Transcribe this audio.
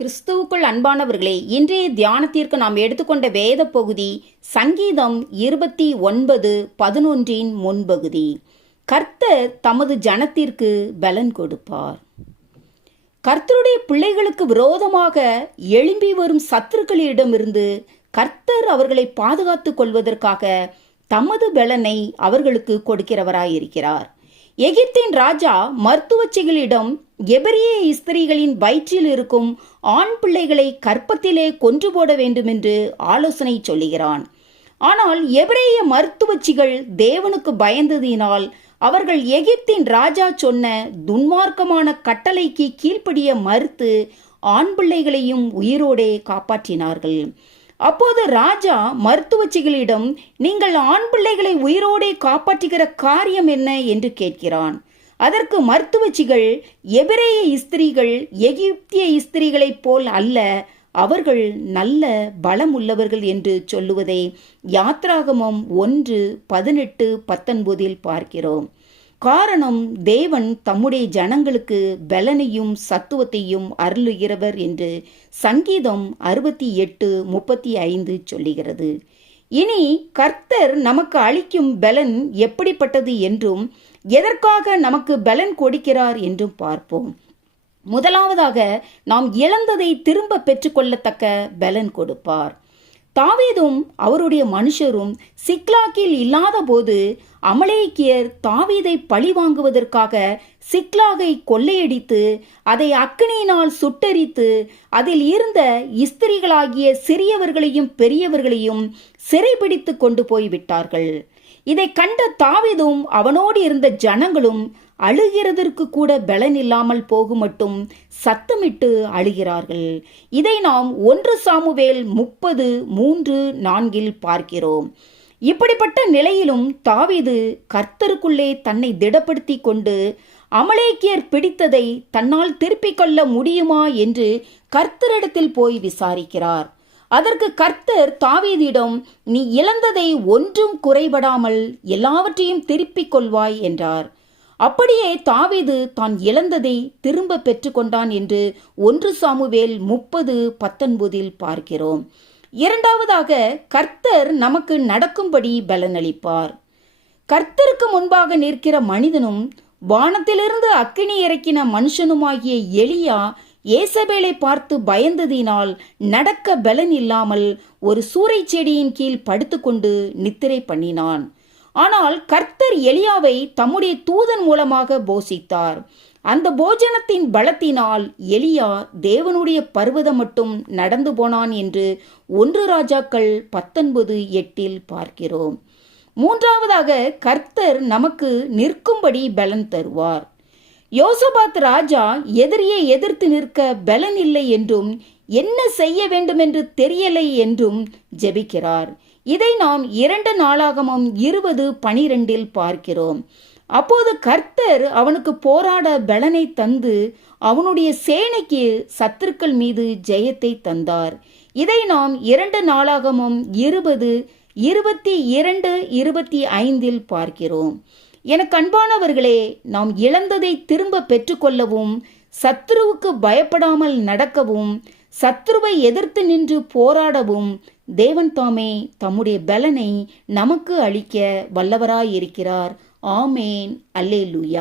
கிறிஸ்துவுக்குள் அன்பானவர்களே, இன்றைய தியானத்திற்கு நாம் எடுத்துக்கொண்ட வேத பகுதி சங்கீதம் 29:11 முன்பகுதி. கர்த்தர் தமது ஜனத்திற்கு பலன் கொடுப்பார். கர்த்தருடைய பிள்ளைகளுக்கு விரோதமாக எழும்பி வரும் சத்துருக்களிடமிருந்து கர்த்தர் அவர்களை பாதுகாத்துக் கொள்வதற்காக தமது பலனை அவர்களுக்கு கொடுக்கிறவராயிருக்கிறார். எகிப்தின் ராஜா மருத்துவச்சிகளிடம் எபிரிய ஸ்திரீகளின் வயிற்றில் இருக்கும் ஆண் பிள்ளைகளை கற்பத்திலே கொன்று போட வேண்டுமென்று ஆலோசனை சொல்லுகிறான். ஆனால் எபிரேய மருத்துவச்சிகள் தேவனுக்கு பயந்ததினால் அவர்கள் எகிப்தின் ராஜா சொன்ன துன்மார்க்கமான கட்டளைக்கு கீழ்ப்படிய மறுத்து ஆண் பிள்ளைகளையும் உயிரோடே காப்பாற்றினார்கள். அப்போது ராஜா மருத்துவச்சிகளிடம், நீங்கள் ஆண் பிள்ளைகளை உயிரோடே காப்பாற்றுகிற காரியம் என்ன என்று கேட்கிறான். அதற்கு மருத்துவச்சிகள், எபிரேய ஸ்திரீகள் எகிப்திய ஸ்திரீகளைப் போல் அல்ல, அவர்கள் நல்ல பலம் உள்ளவர்கள் என்று சொல்லுவதை யாத்ராகமம் 1:18-19 பார்க்கிறோம். காரணம், தேவன் தம்முடைய ஜனங்களுக்கு பலனையும் சத்துவத்தையும் அருளுகிறவர் என்று சங்கீதம் 68:35 சொல்லுகிறது. இனி கர்த்தர் நமக்கு அளிக்கும் பலன் எப்படிப்பட்டது என்றும் எதற்காக நமக்கு பலன் கொடுக்கிறார் என்றும் பார்ப்போம். முதலாவதாக, நாம் இழந்ததை திரும்ப பெற்றுக்கொள்ளத்தக்க பலன் கொடுப்பார். தாவீதும் அவருடைய மனுஷரும் சிக்லாகில் இல்லாத போது அமலேக்கியர் தாவீதை பழி வாங்குவதற்காக சிக்லாகை கொள்ளையடித்து அதை அக்கினியினால் சுட்டெரித்து அதில் இருந்த ஸ்திரீகளாகிய சிறியவர்களையும் பெரியவர்களையும் சிறைபிடித்து கொண்டு போய்விட்டார்கள். இதை கண்ட தாவீதும் அவனோடு இருந்த ஜனங்களும் அழுகிறதற்கு கூட பலன் இல்லாமல் போகும் மட்டும் சத்தமிட்டு அழுகிறார்கள். இதை நாம் 1 சாமுவேல் 30:3-4 பார்க்கிறோம். இப்படிப்பட்ட நிலையிலும் தாவீது கர்த்தருக்குள்ளே தன்னை திடப்படுத்தி கொண்டு அமலேக்கியர் பிடித்ததை தன்னால் திருப்பிக் கொள்ள முடியுமா என்று கர்த்தரிடத்தில் போய் விசாரிக்கிறார். அதற்கு கர்த்தர் தாவீதிடம், நீ இழந்ததை ஒன்றும் குறைபடாமல் எல்லாவற்றையும் திருப்பிக் கொள்வாய் என்றார். அப்படியே தாவீது தான் இழந்ததை திரும்ப பெற்றுக்கொண்டான் என்று 1 சாமுவேல் 30:19 பார்க்கிறோம். இரண்டாவதாக, கர்த்தர் நமக்கு நடக்கும்படி பலனளிப்பார். கர்த்தருக்கு முன்பாக நிற்கிற மனிதனும் வானத்திலிருந்து அக்கினி இறக்கின மனுஷனுமாகிய எலியா ஏசபேலை பார்த்து பயந்ததினால் நடக்க பலன் இல்லாமல் ஒரு சூறை செடியின் கீழ் படுத்துக்கொண்டு நித்திரை பண்ணினான். ஆனால் கர்த்தர் எலியாவை தம்முடைய தூதன் மூலமாக போஷித்தார். அந்த போஜனத்தின் பலத்தினால் எலியா தேவனுடைய பர்வதம் மட்டும் நடந்து போனான் என்று 1 ராஜாக்கள் 19:8 பார்க்கிறோம். மூன்றாவதாக, கர்த்தர் நமக்கு நிற்கும்படி பலன் தருவார். யோசபாத் ராஜா எதிரியை எதிர்த்து நிற்க பலன் இல்லை என்றும் என்ன செய்ய வேண்டும் என்று தெரியலை என்றும் ஜெபிக்கிறார். இதை நாம் 2 நாளாகமம் 20:12 பார்க்கிறோம். அப்போது கர்த்தர் அவனுக்கு போராட பலனை தந்து அவனுடைய சேனைக்கு சத்துருக்கள் மீது ஜெயத்தை தந்தார். இதை நாம் 2 நாளாகமம் 20:22-25 பார்க்கிறோம். எனக்கு அன்பானவர்களே, நாம் இழந்ததை திரும்ப பெற்றுக்கொள்ளவும் சத்ருவுக்கு பயப்படாமல் நடக்கவும் சத்ருவை எதிர்த்து நின்று போராடவும் தேவன் தாமே தம்முடைய பலனை நமக்கு அளிக்க வல்லவராயிருக்கிறார். ஆமேன். அல்லேலூயா.